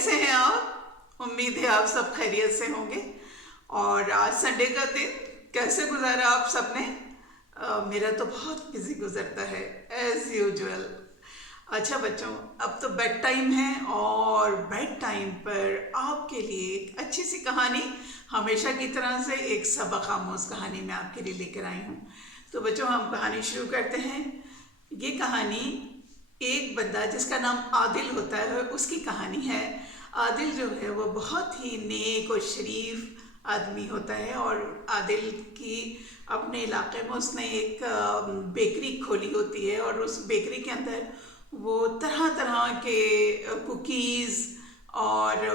کیسے ہیں آپ؟ امید ہے آپ سب خیریت سے ہوں گے۔ اور آج سنڈے کا دن کیسے گزارا آپ سب نے؟ میرا تو بہت بزی گزرتا ہے ایز یوزول۔ اچھا بچوں، اب تو بیڈ ٹائم ہے اور بیڈ ٹائم پر آپ کے لیے ایک اچھی سی کہانی، ہمیشہ کی طرح سے ایک سبق آموز کہانی میں آپ کے لیے لے کر آئی ہوں۔ تو بچوں ہم کہانی شروع کرتے ہیں۔ یہ کہانی ایک بندہ جس کا نام عادل ہوتا ہے اس کی کہانی ہے۔ عادل جو ہے وہ بہت ہی نیک اور شریف آدمی ہوتا ہے، اور عادل کی اپنے علاقے میں اس نے ایک بیکری کھولی ہوتی ہے، اور اس بیکری کے اندر وہ طرح طرح کے کوکیز اور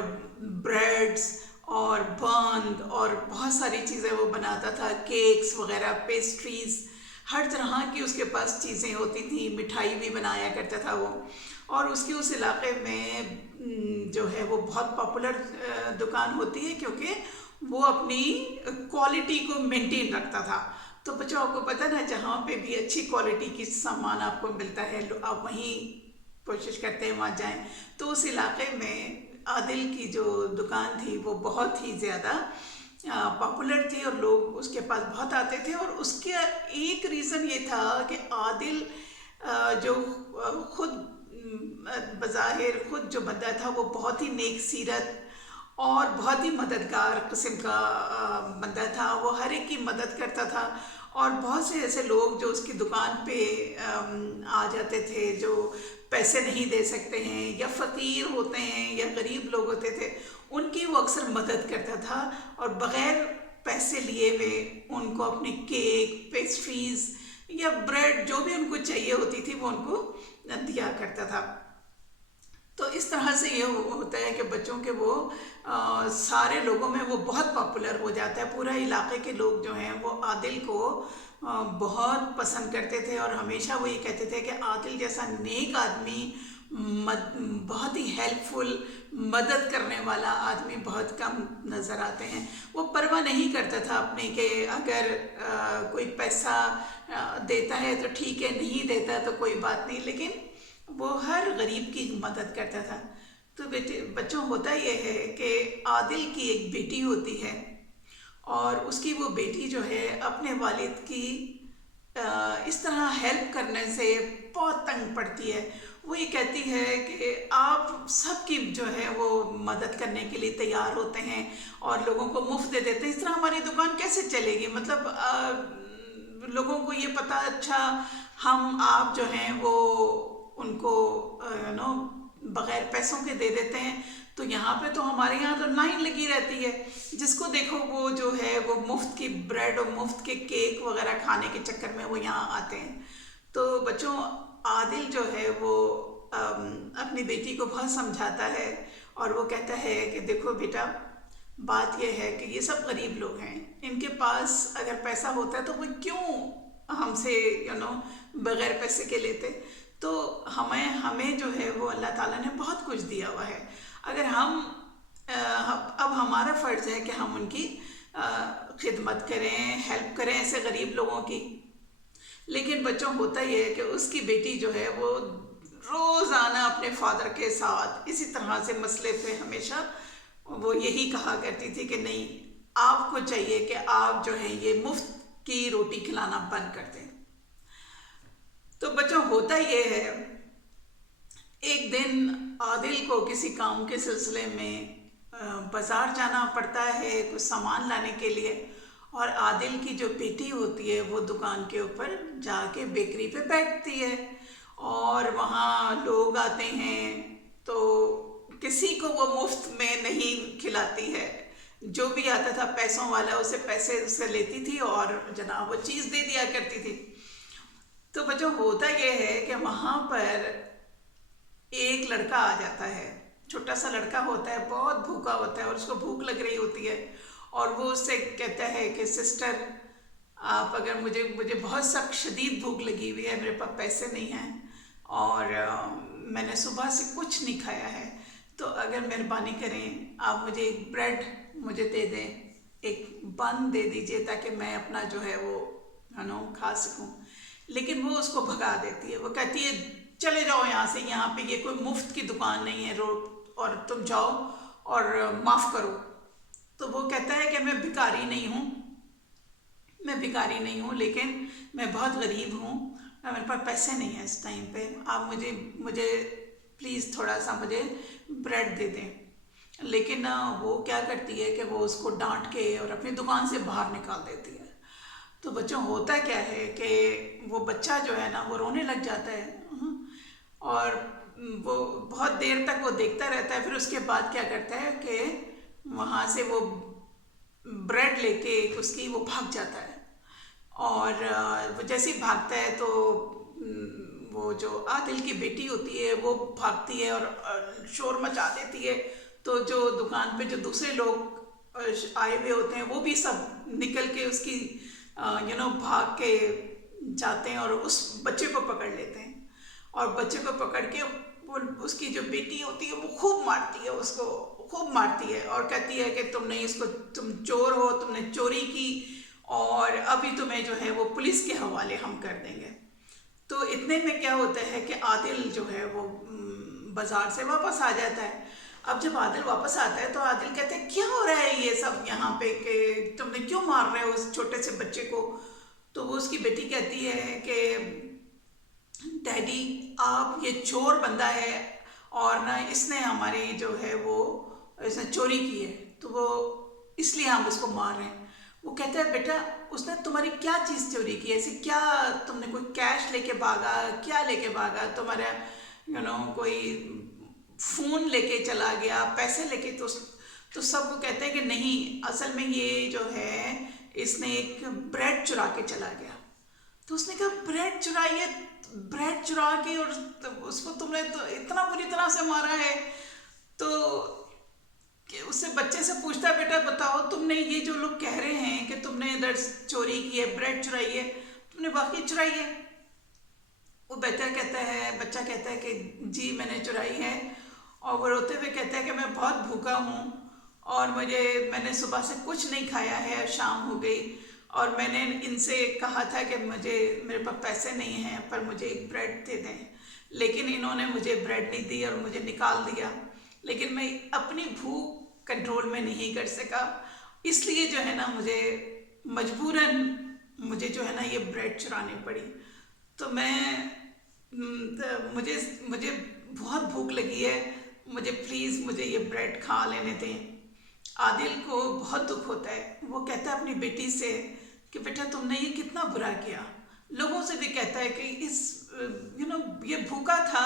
بریڈز اور بند اور بہت ساری چیزیں وہ بناتا تھا، کیکس وغیرہ، پیسٹریز، ہر طرح کی اس کے پاس چیزیں ہوتی تھیں، مٹھائی بھی بنایا کرتا تھا وہ۔ اور اس کی اس علاقے میں جو ہے وہ بہت پاپولر دکان ہوتی ہے، کیونکہ وہ اپنی کوالٹی کو مینٹین رکھتا تھا۔ تو بچوں آپ کو پتہ نا، جہاں پہ بھی اچھی کوالٹی کی سامان آپ کو ملتا ہے آپ وہیں کوشش کرتے ہیں وہاں جائیں۔ تو اس علاقے میں عادل کی جو دکان تھی وہ بہت ہی زیادہ پاپولر تھی، اور لوگ اس کے پاس بہت آتے تھے۔ اور اس کا ایک ریزن یہ تھا کہ عادل جو خود بظاہر خود جو بندہ تھا وہ بہت ہی نیک سیرت اور بہت ہی مددگار قسم کا بندہ تھا۔ وہ ہر ایک کی مدد کرتا تھا، اور بہت سے ایسے لوگ جو اس کی دکان پہ آ جاتے تھے، جو پیسے نہیں دے سکتے ہیں یا فقیر ہوتے ہیں یا غریب لوگ ہوتے تھے، ان کی وہ اکثر مدد کرتا تھا، اور بغیر پیسے لیے ہوئے ان کو اپنی کیک، پیسٹریز یا بریڈ جو بھی ان کو چاہیے ہوتی تھی وہ ان کو دیا کرتا تھا۔ تو اس طرح سے یہ ہوتا ہے کہ بچوں کے وہ سارے لوگوں میں وہ بہت پاپولر ہو جاتا ہے۔ پورا علاقے کے لوگ جو ہیں وہ عادل کو بہت پسند کرتے تھے، اور ہمیشہ وہ یہ کہتے تھے کہ عادل جیسا نیک آدمی، بہت ہی ہیلپ فل، مدد کرنے والا آدمی بہت کم نظر آتے ہیں۔ وہ پرواہ نہیں کرتا تھا اپنے کہ اگر کوئی پیسہ دیتا ہے تو ٹھیک ہے، نہیں دیتا تو کوئی بات نہیں، لیکن وہ ہر غریب کی مدد کرتا تھا۔ تو بچوں ہوتا یہ ہے کہ عادل کی ایک بیٹی ہوتی ہے، اور اس کی وہ بیٹی جو ہے اپنے والد کی اس طرح ہیلپ کرنے سے بہت تنگ پڑتی ہے۔ وہ یہ کہتی ہے کہ آپ سب کی جو ہے وہ مدد کرنے کے لیے تیار ہوتے ہیں اور لوگوں کو مفت دے دیتے ہیں، اس طرح ہماری دکان کیسے چلے گی؟ مطلب لوگوں کو یہ پتہ، اچھا ہم آپ جو ہیں وہ ان کو بغیر پیسوں کے دے دیتے ہیں، تو یہاں پہ تو ہمارے یہاں تو لائن لگی رہتی ہے، جس کو دیکھو وہ جو ہے وہ مفت کی بریڈ اور مفت کے کیک وغیرہ کھانے کے چکر میں وہ یہاں آتے ہیں۔ تو بچوں عادل جو ہے وہ اپنی بیٹی کو بہت سمجھاتا ہے، اور وہ کہتا ہے کہ دیکھو بیٹا، بات یہ ہے کہ یہ سب غریب لوگ ہیں، ان کے پاس اگر پیسہ ہوتا ہے تو وہ کیوں ہم سے بغیر پیسے کے لیتے؟ تو ہمیں جو ہے وہ اللہ تعالیٰ نے بہت کچھ دیا ہوا ہے، اگر ہم اب ہمارا فرض ہے کہ ہم ان کی خدمت کریں، ہیلپ کریں ایسے غریب لوگوں کی۔ لیکن بچوں ہوتا یہ ہے کہ اس کی بیٹی جو ہے وہ روزانہ اپنے فادر کے ساتھ اسی طرح سے مسئلے پہ ہمیشہ وہ یہی کہا کرتی تھی کہ نہیں، آپ کو چاہیے کہ آپ جو ہیں یہ مفت کی روٹی کھلانا بند کر دیں۔ تو بچوں ہوتا یہ ہے، ایک دن عادل کو کسی کام کے سلسلے میں بازار جانا پڑتا ہے کچھ سامان لانے کے لیے، اور عادل کی جو بیٹی ہوتی ہے وہ دکان کے اوپر جا کے بیکری پہ بیٹھتی ہے، اور وہاں لوگ آتے ہیں تو کسی کو وہ مفت میں نہیں کھلاتی ہے، جو بھی آتا تھا پیسوں والا اسے پیسے اس سے لیتی تھی اور جناب وہ چیز دے دیا کرتی تھی۔ تو بچوں ہوتا یہ ہے کہ وہاں پر ایک لڑکا آ جاتا ہے، چھوٹا سا لڑکا ہوتا ہے، بہت بھوکا ہوتا ہے، اور اس کو بھوک لگ رہی ہوتی ہے، اور وہ اس سے کہتا ہے کہ سسٹر آپ اگر مجھے بہت سخت شدید بھوک لگی ہوئی ہے، میرے پاس پیسے نہیں ہیں، اور میں نے صبح سے کچھ نہیں کھایا ہے، تو اگر مہربانی کریں آپ مجھے ایک بریڈ مجھے دے دیں، ایک بن دے دیجئے تاکہ میں اپنا جو ہے وہ کھا سکوں۔ لیکن وہ اس کو بھگا دیتی ہے، وہ کہتی ہے چلے جاؤ یہاں سے، یہاں پہ یہ کوئی مفت کی دکان نہیں ہے، اور تم جاؤ اور معاف کرو. تو وہ کہتا ہے کہ میں بھکاری نہیں ہوں، میں بھکاری نہیں ہوں، لیکن میں بہت غریب ہوں، میرے پاس پیسے نہیں ہیں اس ٹائم پہ، آپ مجھے پلیز تھوڑا سا مجھے بریڈ دے دیں. لیکن وہ کیا کرتی ہے کہ وہ اس کو ڈانٹ کے اور اپنی دکان سے باہر نکال دیتی ہے. تو بچوں ہوتا کیا ہے کہ وہ بچہ جو ہے نا وہ رونے لگ جاتا ہے، اور وہ بہت دیر تک وہ دیکھتا رہتا ہے. پھر اس کے بعد کیا کرتا ہے کہ وہاں سے وہ بریڈ لے کے اس کی وہ بھاگ جاتا ہے. اور وہ جیسے ہی بھاگتا ہے تو وہ جو عادل کی بیٹی ہوتی ہے وہ بھاگتی ہے اور شور مچا دیتی ہے. تو جو دکان پہ جو دوسرے لوگ آئے ہوئے ہوتے ہیں وہ بھی سب نکل کے اس کی بھاگ کے جاتے ہیں اور اس بچے کو پکڑ لیتے ہیں. اور بچے کو پکڑ کے وہ اس کی جو بیٹی ہوتی ہے وہ خوب مارتی ہے، اس کو خوب مارتی ہے اور کہتی ہے کہ تم چور ہو، تم نے چوری کی، اور ابھی تمہیں جو ہے وہ پولیس کے حوالے ہم کر دیں گے. تو اتنے میں کیا ہوتا ہے کہ عادل جو ہے وہ بازار سے واپس آ جاتا ہے. اب جب عادل واپس آتا ہے تو عادل کہتے ہیں کیا ہو رہا ہے یہ سب یہاں پہ، کہ تم نے کیوں مار رہے ہو اس چھوٹے سے بچے کو. تو وہ اس کی بیٹی کہتی ہے کہ ڈیڈی آپ، یہ چور بندہ ہے اور نہ اس نے ہماری جو ہے وہ اس نے چوری کی ہے، تو وہ اس لیے ہم اس کو مار رہے ہیں. وہ کہتا ہے بیٹا اس نے تمہاری کیا چیز چوری کی، ایسی کیا تم نے کوئی کیش لے کے بھاگا، کیا لے کے بھاگا، تمہارا کوئی فون لے کے چلا گیا، پیسے لے کے. تو سب وہ کہتے ہیں کہ نہیں، اصل میں یہ جو ہے اس نے ایک بریڈ چرا کے چلا گیا. تو اس نے کہا بریڈ چرائی ہے، بریڈ چرا کے اور اس کو تم نے تو اتنا بری طرح سے مارا ہے. تو اس سے بچے سے پوچھتا ہے بیٹا بتاؤ تم نے یہ جو لوگ کہہ رہے ہیں کہ تم نے ادھر چوری کی ہے، بریڈ چرائی ہے، تم نے واقعی چرائی ہے؟ وہ بچہ کہتا ہے کہ جی میں نے چرائی ہے. اور وہ روتے ہوئے کہتا ہے کہ میں بہت بھوکا ہوں اور میں نے صبح سے کچھ نہیں کھایا ہے، شام ہو گئی، اور میں نے ان سے کہا تھا کہ میرے پاس پیسے نہیں ہیں پر مجھے ایک بریڈ دے دیں، لیکن انہوں نے مجھے بریڈ نہیں دی اور مجھے نکال دیا. لیکن میں اپنی بھوک کنٹرول میں نہیں کر سکا، اس لیے جو ہے نا مجھے مجبوراً جو ہے نا یہ بریڈ چرانی پڑی. تو مجھے بہت بھوک لگی ہے، مجھے یہ بریڈ کھا لینے دیں. عادل کو بہت دکھ ہوتا ہے. وہ کہتا ہے اپنی بیٹی سے کہ بیٹا تم نے یہ کتنا برا کیا. لوگوں سے بھی کہتا ہے کہ یہ بھوکا تھا،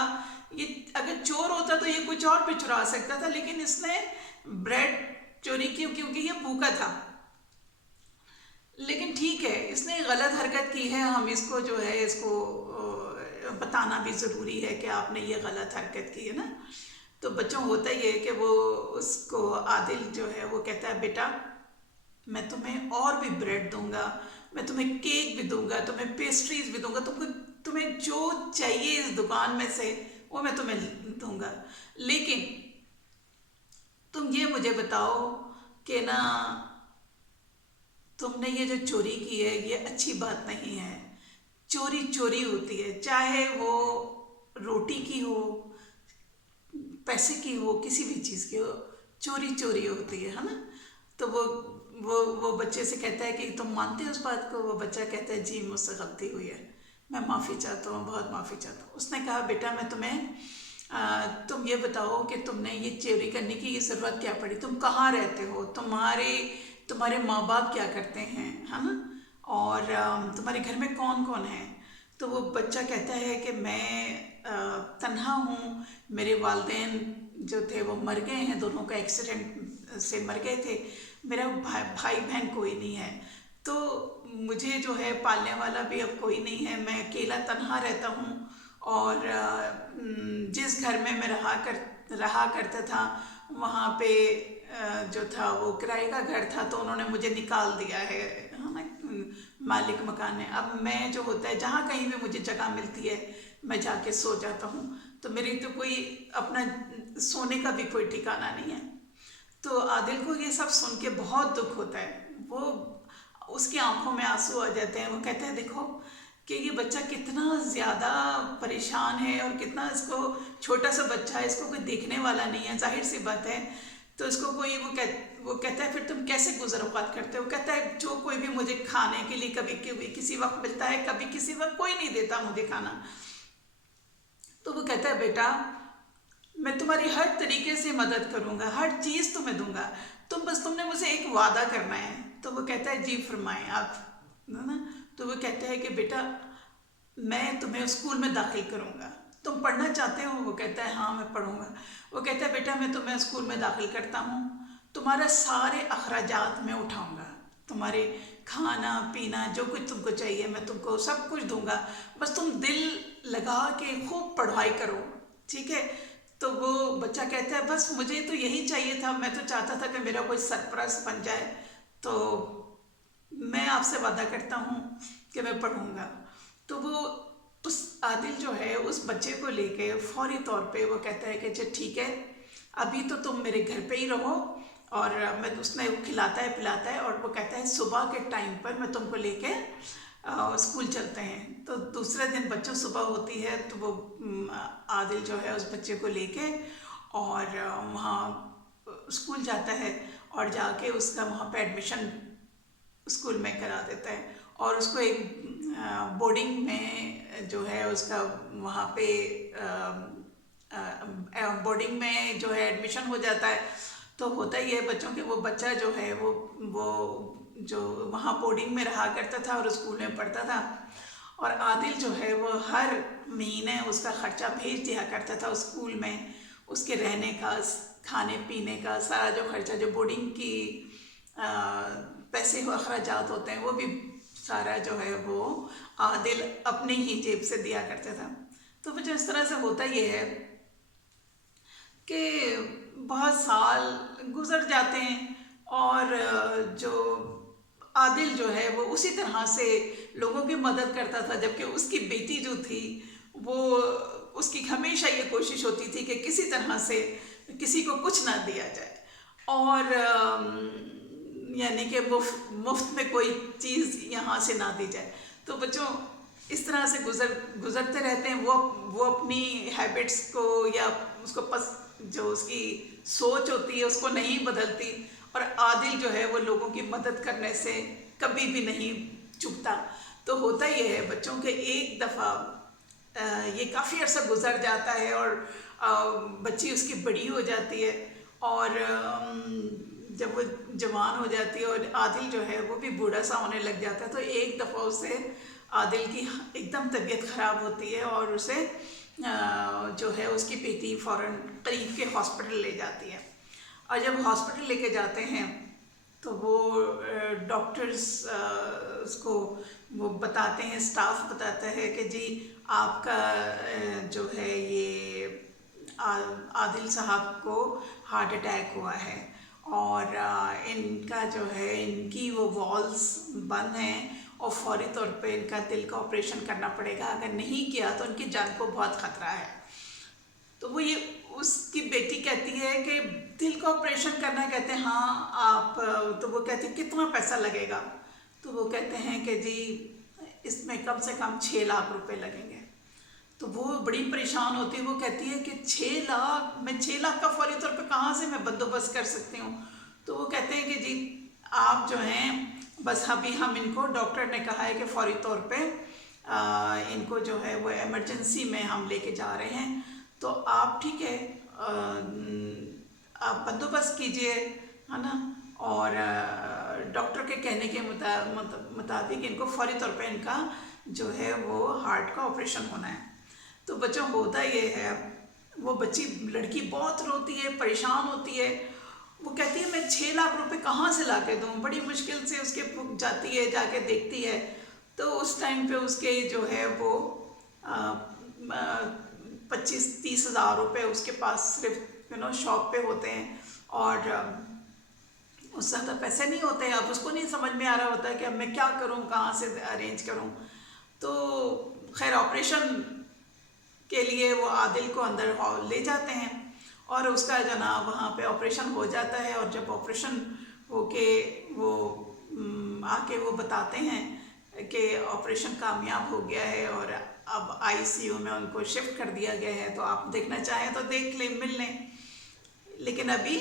یہ اگر چور ہوتا تو یہ کچھ اور بھی چرا سکتا تھا، لیکن اس نے بریڈ چوری کی کیونکہ یہ بھوکا تھا. لیکن ٹھیک ہے، اس نے غلط حرکت کی ہے، ہم اس کو جو ہے اس کو بتانا بھی ضروری ہے کہ آپ نے یہ غلط حرکت کی ہے نا. تو بچوں ہوتا یہ ہے کہ وہ اس کو عادل جو ہے وہ کہتا ہے بیٹا میں تمہیں اور بھی بریڈ دوں گا، میں تمہیں کیک بھی دوں گا، تمہیں پیسٹریز بھی دوں گا، تمہیں جو چاہیے اس دکان میں سے وہ میں تمہیں دوں گا. لیکن تم یہ مجھے بتاؤ کہ نا تم نے یہ جو چوری کی ہے یہ اچھی بات نہیں ہے. چوری چوری ہوتی ہے، چاہے وہ روٹی کی ہو، پیسے کی ہو، کسی بھی چیز کی ہو، چوری چوری ہوتی ہے نا. تو وہ بچے سے کہتا ہے کہ تم مانتے ہو اس بات کو؟ وہ بچہ کہتا ہے جی مجھ سے غلطی ہوئی ہے، میں معافی چاہتا ہوں، بہت معافی چاہتا ہوں. اس نے کہا بیٹا میں تم یہ بتاؤ کہ تم نے یہ چوری کرنے کی یہ ضرورت کیا پڑی، تم کہاں رہتے ہو، تمہارے ماں باپ کیا کرتے ہیں، ہے نا، اور تمہارے گھر میں کون کون ہیں؟ تو وہ بچہ کہتا ہے کہ میں تنہا ہوں، میرے والدین جو تھے وہ مر گئے ہیں، دونوں کا ایکسیڈنٹ سے مر گئے تھے، میرا بھائی بہن کوئی نہیں ہے، تو مجھے جو ہے پالنے والا بھی اب کوئی نہیں ہے، میں اکیلا تنہا رہتا ہوں. اور جس گھر میں رہا کرتا تھا وہاں پہ جو تھا وہ کرائے کا گھر تھا، تو انہوں نے مجھے نکال دیا ہے مالک مکان نے. اب میں جو ہوتا ہے جہاں کہیں بھی مجھے جگہ ملتی ہے میں جا کے سو جاتا ہوں، تو میری تو کوئی اپنا سونے کا بھی کوئی ٹھکانہ نہیں ہے. تو عادل کو یہ سب سن کے بہت دکھ ہوتا ہے، وہ اس کی آنکھوں میں آنسو آ جاتے ہیں. وہ کہتے ہیں دیکھو کہ یہ بچہ کتنا زیادہ پریشان ہے اور کتنا اس کو چھوٹا سا بچہ ہے، اس کو کوئی دیکھنے والا نہیں ہے، ظاہر سی بات ہے. تو اس کو کوئی وہ کہتا ہے پھر تم کیسے گزر اوقات کرتے ہو؟ کہتا ہے جو کوئی بھی مجھے کھانے کے لیے کبھی کسی وقت ملتا ہے، کبھی کسی وقت کوئی نہیں دیتا مجھے کھانا. تو وہ کہتا ہے بیٹا میں تمہاری ہر طریقے سے مدد کروں گا، ہر چیز تمہیں دوں گا، تم نے مجھے ایک وعدہ کرنا ہے. تو وہ کہتا ہے جی فرمائیں آپ، ہے نا. تو وہ کہتا ہے کہ بیٹا میں تمہیں اسکول میں داخل کروں گا، تم پڑھنا چاہتے ہو؟ وہ کہتا ہے ہاں میں پڑھوں گا. وہ کہتا ہے بیٹا میں تمہیں اسکول میں داخل کرتا ہوں، تمہارا سارے اخراجات میں اٹھاؤں گا، تمہارے کھانا پینا جو کچھ تم کو چاہیے میں تم کو سب کچھ دوں گا، بس تم دل لگا کے خوب پڑھائی کرو، ٹھیک ہے. تو وہ بچہ کہتا ہے بس مجھے تو یہی چاہیے تھا، میں تو چاہتا تھا کہ میرا کوئی سرپرست بن جائے، تو میں آپ سے وعدہ کرتا ہوں کہ میں پڑھوں گا. تو وہ اس عادل جو ہے اس بچے کو لے کے فوری طور پہ وہ کہتا ہے کہ اچھا ٹھیک ہے ابھی تو تم میرے گھر پہ ہی رہو، اور میں اس نے وہ کھلاتا ہے پلاتا ہے، اور وہ کہتا ہے صبح کے ٹائم پر میں تم کو لے کے اسکول چلتے ہیں. تو دوسرے دن بچوں صبح ہوتی ہے تو وہ عادل جو ہے اس بچے کو لے کے اور وہاں اسکول جاتا ہے، اور جا کے اس کا وہاں پہ ایڈمیشن اسکول میں کرا دیتا ہے، اور اس کو ایک بورڈنگ میں جو ہے اس کا وہاں پہ بورڈنگ میں جو ہے ایڈمیشن ہو جاتا ہے. تو ہوتا ہی ہے بچوں کے، وہ بچہ جو ہے وہ جو وہاں بورڈنگ میں رہا کرتا تھا اور اسکول میں پڑھتا تھا، اور عادل جو ہے وہ ہر مہینے اس کا خرچہ بھیج دیا کرتا تھا اسکول میں، اس کے رہنے کا، کھانے پینے کا سارا جو خرچہ، جو بورڈنگ کی پیسے و اخراجات ہوتے ہیں وہ بھی سارا جو ہے وہ عادل اپنی ہی جیب سے دیا کرتا تھا. تو جو اس طرح سے ہوتا یہ ہے کہ بہت سال گزر جاتے ہیں، اور جو عادل جو ہے وہ اسی طرح سے لوگوں کی مدد کرتا تھا، جبکہ اس کی بیٹی جو تھی وہ اس کی ہمیشہ یہ کوشش ہوتی تھی کہ کسی طرح سے کسی کو کچھ نہ دیا جائے، اور یعنی کہ مفت میں کوئی چیز یہاں سے نہ دی جائے. تو بچوں اس طرح سے گزرتے رہتے ہیں، وہ اپنی ہیبٹس کو یا اس کو جو اس کی سوچ ہوتی ہے اس کو نہیں بدلتی، اور عادل جو ہے وہ لوگوں کی مدد کرنے سے کبھی بھی نہیں چکتا. تو ہوتا یہ ہے بچوں کے ایک دفعہ یہ کافی عرصہ گزر جاتا ہے، اور بچی اس کی بڑی ہو جاتی ہے، اور جب وہ جوان ہو جاتی ہے اور عادل جو ہے وہ بھی بوڑھا سا ہونے لگ جاتا ہے، تو ایک دفعہ اسے عادل کی ایک دم طبیعت خراب ہوتی ہے، اور اسے جو ہے اس کی بیٹی فوراً قریب کے ہاسپٹل لے جاتی ہے. اور جب ہاسپٹل لے کے جاتے ہیں تو وہ ڈاکٹرز اس کو وہ بتاتے ہیں، اسٹاف بتاتا ہے کہ جی آپ کا جو ہے یہ عادل صاحب کو ہارٹ اٹیک ہوا ہے، اور ان کا جو ہے ان کی وہ والز بند ہیں، اور فوری طور پہ ان کا دل کا آپریشن کرنا پڑے گا، اگر نہیں کیا تو ان کی جان کو بہت خطرہ ہے. تو وہ یہ اس کی بیٹی کہتی ہے کہ دل کا آپریشن کرنا، کہتے ہیں ہاں آپ، تو وہ کہتی ہیں کتنا پیسہ لگے گا؟ تو وہ کہتے ہیں کہ جی اس میں کم سے کم 6 لاکھ روپے لگیں گے. تو وہ بڑی پریشان ہوتی ہے، وہ کہتی ہے کہ 6 لاکھ، میں 6 لاکھ کا فوری طور پہ کہاں سے میں بندوبست کر سکتی ہوں؟ تو وہ کہتے ہیں کہ جی آپ جو ہیں بس ابھی ہم ان کو، ڈاکٹر نے کہا ہے کہ فوری طور پہ ان کو جو ہے وہ ایمرجنسی میں ہم لے کے جا رہے ہیں، تو آپ ٹھیک ہے آپ بندوبست کیجئے، ہے نا، اور ڈاکٹر کے کہنے کے مطابق ان کو فوری طور پہ ان کا جو ہے وہ ہارٹ کا آپریشن ہونا ہے. تو بچوں ہوتا یہ ہے، وہ بچی لڑکی بہت روتی ہے، پریشان ہوتی ہے، وہ کہتی ہے میں 6 لاکھ روپے کہاں سے لا کے دوں؟ بڑی مشکل سے اس کے جاتی ہے، جا کے دیکھتی ہے، تو اس ٹائم پہ اس کے جو ہے وہ 25-30 ہزار روپے اس کے پاس صرف شاپ پہ ہوتے ہیں، اور اس سے زیادہ پیسے نہیں ہوتے ہیں. اب اس کو نہیں سمجھ میں آ رہا ہوتا ہے کہ اب میں کیا کروں، کہاں سے ارینج کروں. تو خیر آپریشن کے لیے وہ عادل کو اندر لے جاتے ہیں، اور اس کا جناب وہاں پہ آپریشن ہو جاتا ہے. اور جب آپریشن ہو کے وہ آ کے وہ بتاتے ہیں کہ آپریشن کامیاب ہو گیا ہے اور اب ICU میں ان کو شفٹ کر دیا گیا ہے، تو آپ دیکھنا چاہیں تو دیکھ لیں، مل لیں، لیکن ابھی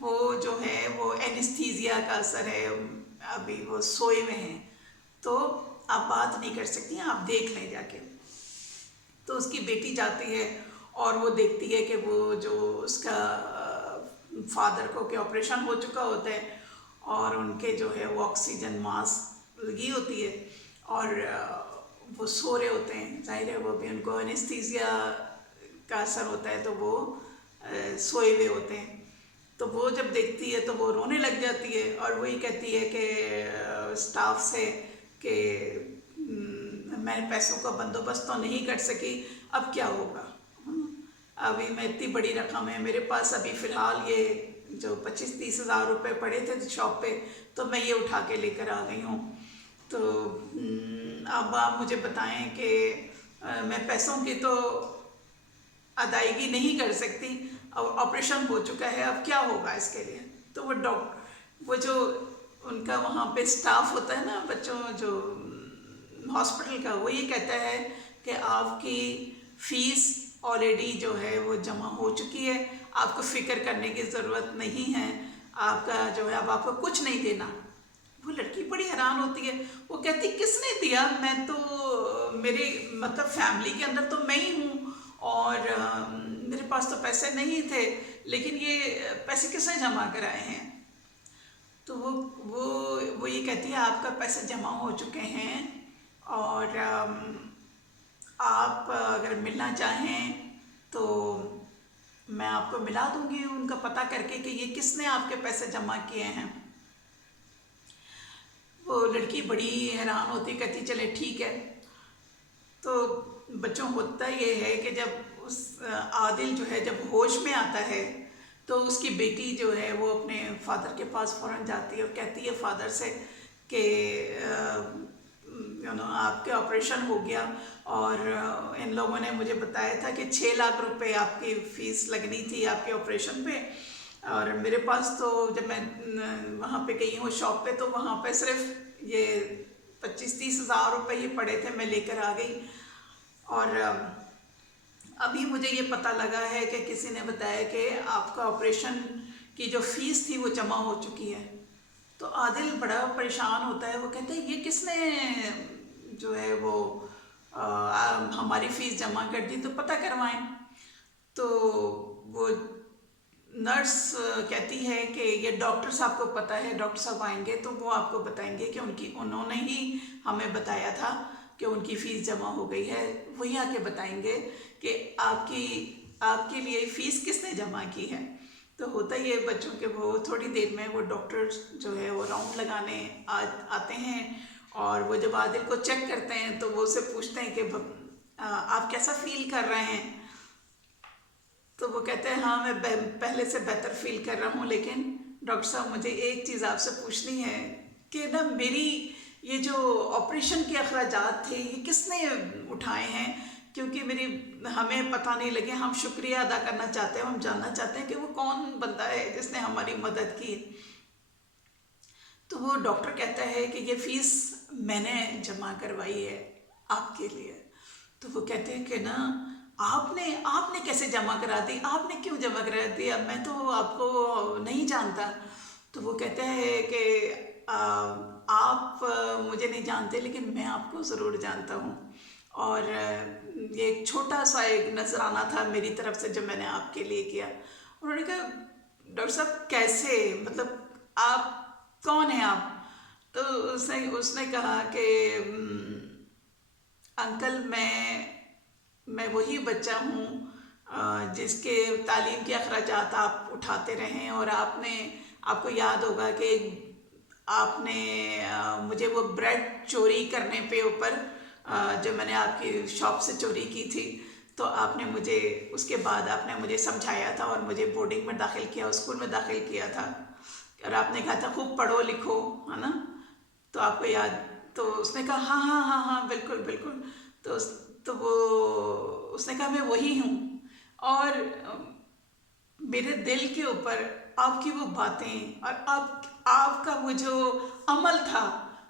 وہ جو ہے وہ اینستھیزیا کا اثر ہے، ابھی وہ سوئے میں ہیں، تو آپ بات نہیں کر سکتی ہیں، آپ دیکھ لیں جا کے۔ تو اس کی بیٹی جاتی ہے اور وہ دیکھتی ہے کہ وہ جو اس کا فادر کو کہ آپریشن ہو چکا ہوتا ہے اور ان کے جو ہے وہ آکسیجن ماسک لگی ہوتی ہے اور وہ سو رہے ہوتے ہیں، ظاہر ہے وہ بھی ان کو انیستھیزیا کا اثر ہوتا ہے تو وہ سوئے ہوئے ہوتے ہیں۔ تو وہ جب دیکھتی ہے تو وہ رونے لگ جاتی ہے اور وہی کہتی ہے کہ اسٹاف سے کہ میں پیسوں کا بندوبست تو نہیں کر سکی، اب کیا ہوگا، ابھی میں اتنی بڑی رقم ہے میرے پاس، ابھی فی الحال یہ جو 25-30 ہزار روپے پڑے تھے شاپ پہ تو میں یہ اٹھا کے لے کر آ گئی ہوں، تو اب آپ مجھے بتائیں کہ میں پیسوں کی تو ادائیگی نہیں کر سکتی، اور آپریشن ہو چکا ہے، اب کیا ہوگا اس کے لیے۔ تو وہ جو ان کا وہاں پہ اسٹاف ہوتا ہے نا بچوں جو ہاسپٹل کا، وہ یہ کہتا ہے کہ آپ کی فیس آلریڈی جو ہے وہ جمع ہو چکی ہے، آپ کو فکر کرنے کی ضرورت نہیں ہے، آپ کا جو ہے اب آپ کو کچھ نہیں دینا۔ وہ لڑکی بڑی حیران ہوتی ہے، وہ کہتی کس نے دیا، میں تو میری مطلب فیملی کے اندر تو میں ہی ہوں اور میرے پاس تو پیسے نہیں تھے، لیکن یہ پیسے کس نے جمع کرائے ہیں؟ تو وہ یہ کہتی ہے آپ کا پیسے جمع ہو چکے ہیں اور آپ اگر ملنا چاہیں تو میں آپ کو ملا دوں گی ان کا پتہ کر کے کہ یہ کس نے آپ کے پیسے جمع کیے ہیں۔ وہ لڑکی بڑی حیران ہوتی، کہتی چلے ٹھیک ہے۔ تو بچوں ہوتا یہ ہے کہ جب اس عادل جو ہے جب ہوش میں آتا ہے تو اس کی بیٹی جو ہے وہ اپنے فادر کے پاس فوراً جاتی ہے اور کہتی ہے فادر سے کہ آپ کے آپریشن ہو گیا اور ان لوگوں نے مجھے بتایا تھا کہ 6 لاکھ روپے آپ کی فیس لگنی تھی آپ کے آپریشن پہ، اور میرے پاس تو جب میں وہاں پہ گئی ہوں شاپ پہ تو وہاں پہ صرف یہ 25-30 ہزار روپے یہ پڑے تھے، میں لے کر آ گئی، اور ابھی مجھے یہ پتہ لگا ہے کہ کسی نے بتایا کہ آپ کا آپریشن کی جو فیس تھی وہ جمع ہو چکی ہے۔ تو عادل بڑا پریشان ہوتا ہے، وہ کہتے ہیں یہ کس نے جو ہے وہ ہماری فیس جمع کر دی، تو پتہ کروائیں۔ تو وہ نرس کہتی ہے کہ یہ ڈاکٹر صاحب کو پتہ ہے، ڈاکٹر صاحب آئیں گے تو وہ آپ کو بتائیں گے کہ انہوں نے ہی ہمیں بتایا تھا کہ ان کی فیس جمع ہو گئی ہے، وہی آ کے بتائیں گے کہ آپ کے لیے فیس کس نے جمع کی ہے۔ تو ہوتا ہی ہے بچوں کے، وہ تھوڑی دیر میں وہ ڈاکٹر جو ہے وہ راؤنڈ لگانے آتے ہیں اور وہ جب عادل کو چیک کرتے ہیں تو وہ اسے پوچھتے ہیں کہ آپ کیسا فیل کر رہے ہیں؟ تو وہ کہتے ہیں ہاں میں پہلے سے بہتر فیل کر رہا ہوں، لیکن ڈاکٹر صاحب مجھے ایک چیز آپ سے پوچھنی ہے کہ نا میری یہ جو آپریشن کے اخراجات تھے یہ کس نے اٹھائے ہیں، کیونکہ ہمیں پتہ نہیں لگے، ہم شکریہ ادا کرنا چاہتے ہیں، ہم جاننا چاہتے ہیں کہ وہ کون بندہ ہے جس نے ہماری مدد کی۔ تو وہ ڈاکٹر کہتا ہے کہ یہ فیس میں نے جمع کروائی ہے آپ کے لیے۔ تو وہ کہتے ہیں کہ نا آپ نے کیسے جمع کرا دی، آپ نے کیوں جمع کرا دی، اب میں تو آپ کو نہیں جانتا۔ تو وہ کہتا ہے کہ آپ مجھے نہیں جانتے لیکن میں آپ کو ضرور جانتا ہوں، اور یہ ایک چھوٹا سا ایک نذرانہ تھا میری طرف سے جو میں نے آپ کے لیے کیا۔ انہوں نے کہا ڈاکٹر صاحب کیسے، مطلب آپ کون ہیں آپ؟ تو اس نے کہا کہ انکل میں وہی بچہ ہوں جس کے تعلیم کے اخراجات آپ اٹھاتے رہیں، اور آپ کو یاد ہوگا کہ آپ نے مجھے وہ بریڈ چوری کرنے پہ اوپر جو میں نے آپ کی شاپ سے چوری کی تھی، تو آپ نے مجھے اس کے بعد آپ نے مجھے سمجھایا تھا اور مجھے بورڈنگ میں داخل کیا، اسکول میں داخل کیا تھا، اور آپ نے کہا تھا خوب پڑھو لکھو، ہے نا؟ تو آپ کو یاد، تو اس نے کہا ہاں ہاں ہاں ہاں بالکل بالکل، تو وہ اس نے کہا میں وہی ہوں، اور میرے دل کے اوپر آپ کی وہ باتیں اور آپ کا وہ جو عمل تھا